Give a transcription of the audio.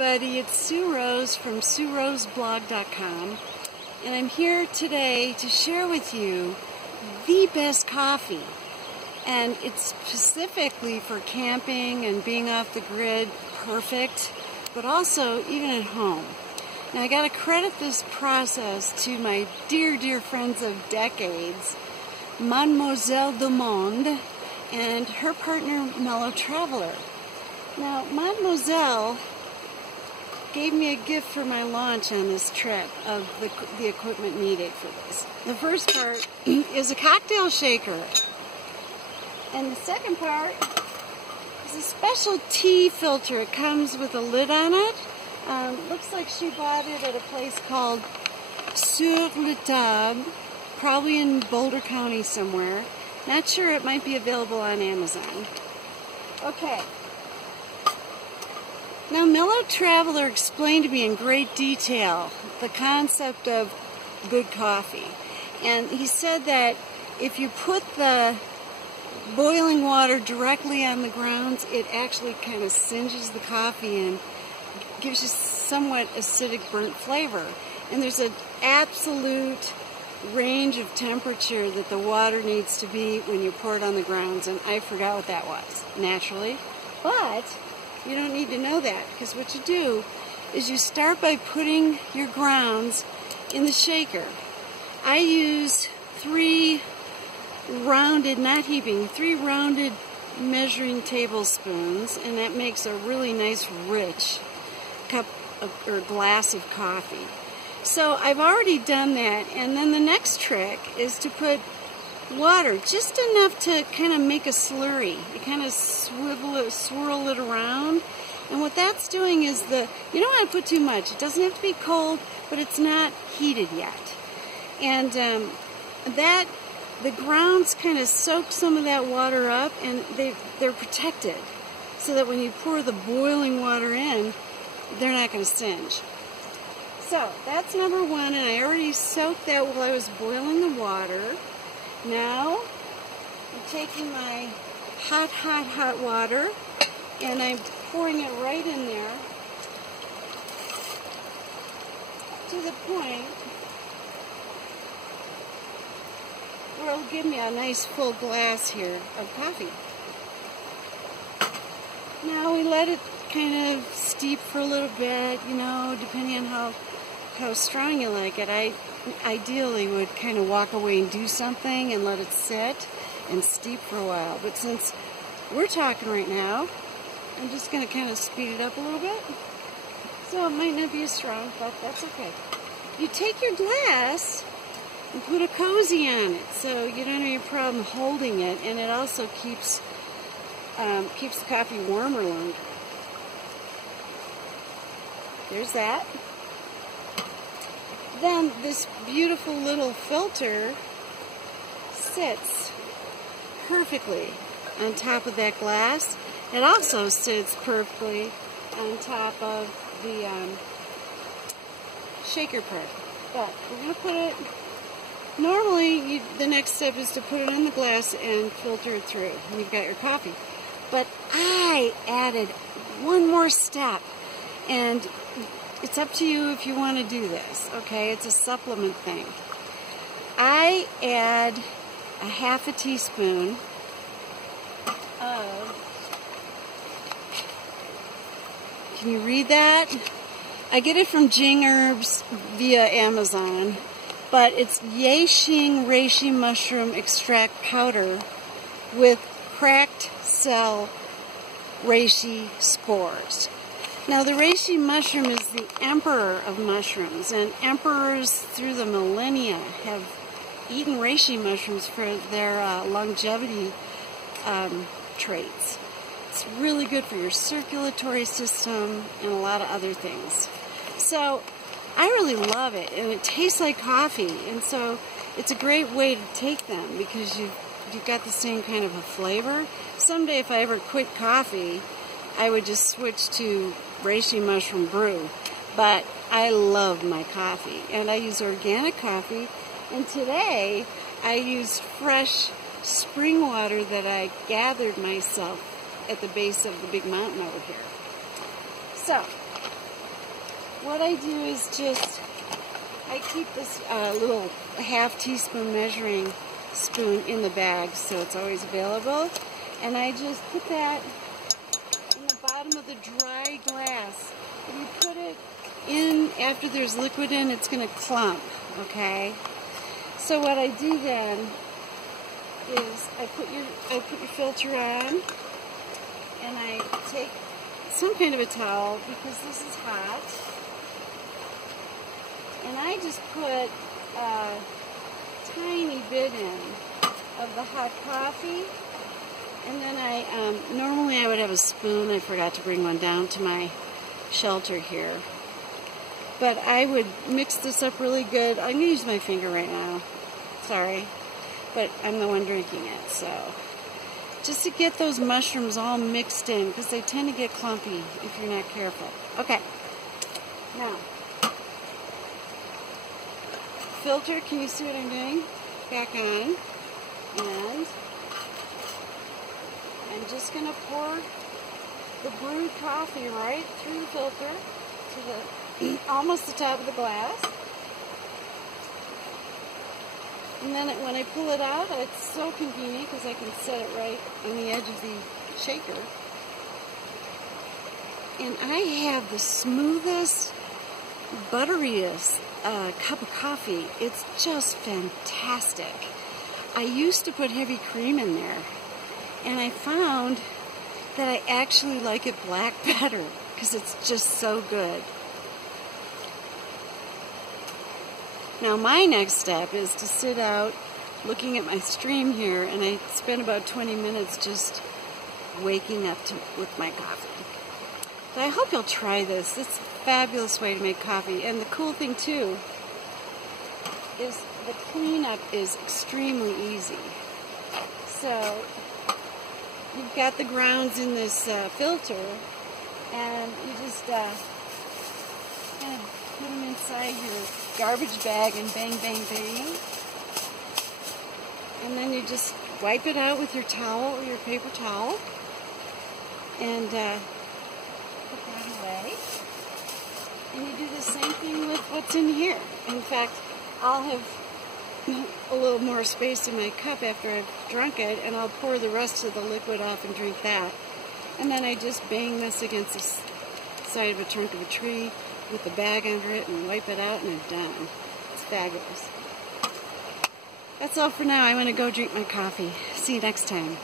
everybody, it's Sue Rose from SueRoseBlog.com, and I'm here today to share with you the best coffee. And it's specifically for camping and being off the grid, perfect, but also even at home. Now I gotta credit this process to my dear friends of decades, Mademoiselle du Monde and her partner Mellow Traveler. Now Mademoiselle gave me a gift for my launch on this trip of the equipment needed for this. The first part is a cocktail shaker, and the second part is a special tea filter. It comes with a lid on it. Looks like she bought it at a place called SueRoseBlog, probably in Boulder County somewhere. Not sure, it might be available on Amazon. Okay. Now, Mellow Traveler explained to me in great detail the concept of good coffee. And he said that if you put the boiling water directly on the grounds, it actually kind of singes the coffee and gives you somewhat acidic burnt flavor. And there's an absolute range of temperature that the water needs to be when you pour it on the grounds, and I forgot what that was, naturally. But you don't need to know that, because what you do is you start by putting your grounds in the shaker. I use three rounded measuring tablespoons, and that makes a really nice rich cup or glass of coffee. So I've already done that, and then the next trick is to put water, just enough to kind of make a slurry. You kind of swirl it around, and what that's doing is you don't want to put too much. It doesn't have to be cold, but it's not heated yet. And the grounds kind of soak some of that water up, and they're protected, so that when you pour the boiling water in, they're not going to singe. So that's number one, and I already soaked that while I was boiling the water. Now I'm taking my hot water, and I'm pouring it right in there to the point where it'll give me a nice full glass here of coffee. Now we let it kind of steep for a little bit, depending on how strong you like it. I ideally would kind of walk away and do something and let it sit and steep for a while. But since we're talking right now, I'm just going to kind of speed it up a little bit. So it might not be as strong, but that's okay. You take your glass and put a cozy on it, so you don't have any problem holding it, and it also keeps the coffee warmer longer. There's that. Then this beautiful little filter sits perfectly on top of that glass. It also sits perfectly on top of the shaker part. But we're going to put it, normally the next step is to put it in the glass and filter it through, and you've got your coffee. But I added one more step, and it's up to you if you want to do this, okay? It's a supplement thing. I add a half a teaspoon of, can you read that? I get it from Jing Herbs via Amazon, but it's Yixing reishi mushroom extract powder with cracked cell reishi spores. Now, the reishi mushroom is the emperor of mushrooms, and emperors through the millennia have eaten reishi mushrooms for their longevity traits. It's really good for your circulatory system and a lot of other things. So I really love it, and it tastes like coffee, and so it's a great way to take them because you've got the same kind of a flavor. Someday, if I ever quit coffee, I would just switch to reishi mushroom brew. But I love my coffee, and I use organic coffee, and today I used fresh spring water that I gathered myself at the base of the big mountain over here. So what I do is just, I keep this little half teaspoon measuring spoon in the bag so it's always available. And I just put that in the bottom of the dry glass. If you put it in after there's liquid in, it's going to clump, okay? So what I do then is I put your filter on, and I take some kind of a towel because this is hot, and I just put a tiny bit in of the hot coffee, and then normally I would have a spoon. I forgot to bring one down to my shelter here. But I would mix this up really good. I'm going to use my finger right now. Sorry. But I'm the one drinking it, so. Just to get those mushrooms all mixed in, because they tend to get clumpy if you're not careful. Okay. Now, filter, can you see what I'm doing? Back on. And I'm just going to pour the brewed coffee right through the filter to the almost the top of the glass. And then when I pull it out, it's so convenient because I can set it right on the edge of the shaker. And I have the smoothest, butteriest cup of coffee. It's just fantastic. I used to put heavy cream in there, and I found that I actually like it black better because it's just so good. Now my next step is to sit out looking at my stream here, and I spent about 20 minutes just waking up with my coffee. So I hope you'll try this. It's a fabulous way to make coffee. And the cool thing too is the cleanup is extremely easy. So you've got the grounds in this filter, and you just kind of put them inside your garbage bag and bang, bang, bang. And then you just wipe it out with your towel or your paper towel and put that away. And you do the same thing with what's in here. In fact, I'll have a little more space in my cup after I've drunk it, and I'll pour the rest of the liquid off and drink that. And then I just bang this against the side of a trunk of a tree with the bag under it and wipe it out, and I'm done. It's fabulous. That's all for now. I'm going to go drink my coffee. See you next time.